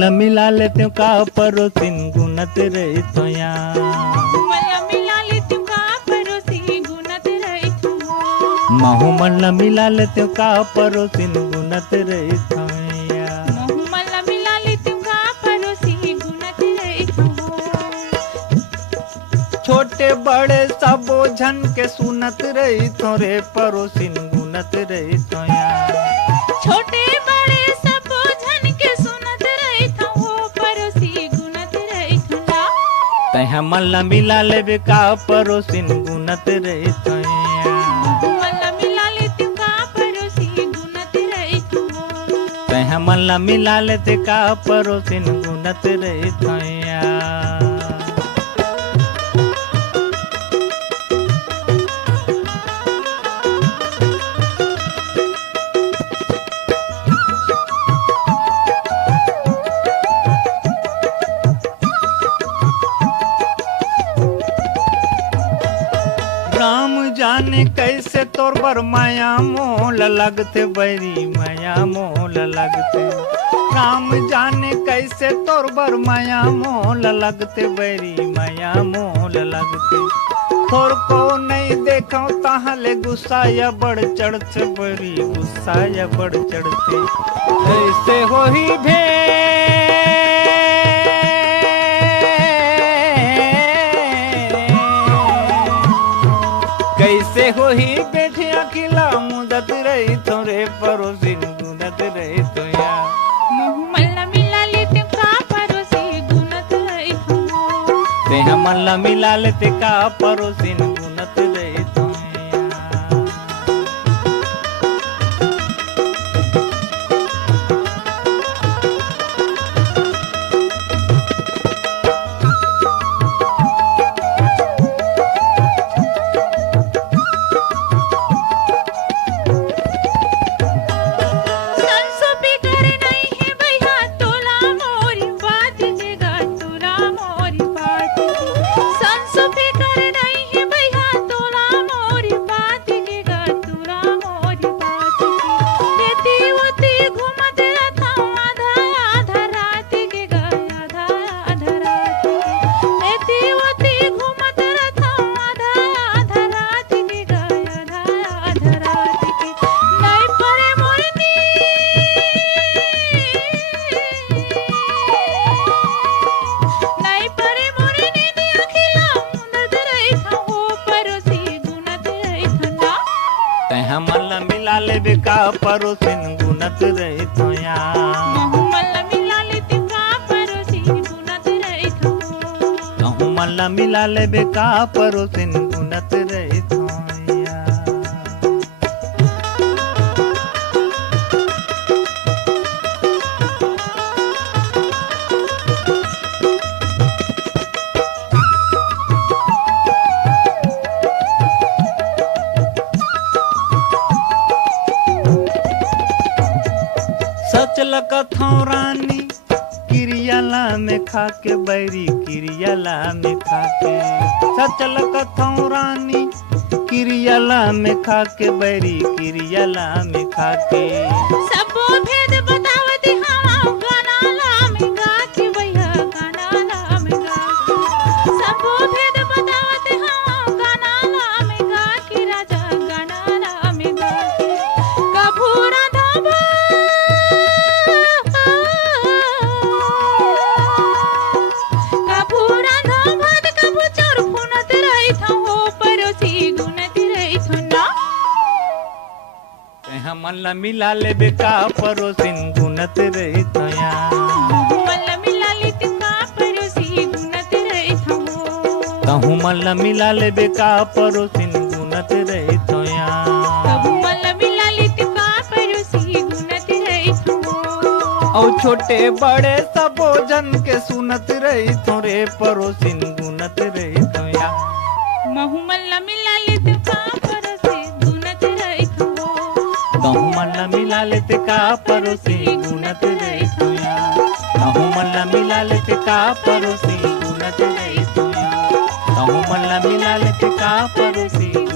मल मिला लेते का परोसिन गुनत रही तो या महू मल मिला लेते का परोसिन गुनत रही तो या छोटे बड़े सबो झन के सुनत रही तो रे परोसिन गुनत रही तो या छोटे बड़े सब जन के सुनत रही था वो परोसी गुनत रही था तह मल मिला लेबे का परोसिन गुनत रही तो या मल्ला मिला लेती का परोसी गुनत रही था तह मल मिला लेते का परोसिन गुनत रही तो या राम जाने कैसे तोर बर माया मोल लगते बैरी माया मोल लगते राम जाने कैसे तोर बर माया मोल लगते बैरी माया मोल लगते थोर को नहीं देखो ताहले गुस्सा या बढ़ चढ़ते बैरी गुस्सा या बढ़ चढ़ते ऐसे हो ही भे कैसे हो ही बैठे अकेला मुदत रही थोरे परोसिन गुनत रही तो या मल्ला मिला लेती का परोसी गुनत रही था ते मल्ला मिला लेते का परोसिन गुनत रही तो या मल्ला मिला लेबे का परोसिन गुनत रही तो या मल्ला मिला लेती का परोसी गुनत रही था मल्ला मिला लेबे का परोसिन गुनत रही तो या सचल कथो रानी किरियाला में खाके बैरी किरियाला में खाके सचल कथो रानी किरियाला में खाके बैरी किरियाला में खाके सबो भेद बतावती हम गाना ला में गा के भैया गाना ला में गा सबो भेद बतावती हम गाना ला में गा के राजा गाना ला में गा कभू राधा मल्ला मिला लेबे का परोसिन गुनत रही तो या मल्ला मिला लेती का परोसी गुनत रही था मल्ला मिला लेबे का परोसिन गुनत रही तो या मल्ला मिला लेती का परोसी गुनत रही था और छोटे बड़े सबो जन के सुनत रही थोरे परोसिन गुनत रही तो या महू मल्ला मिला लेती का परोसी गुनत रही था मल्ला मिला लेते का परोसी गुनत रही तो या मल्ला मिला लेते का परोसी गुनत रही तो या मल्ला मिला लेते का परोसी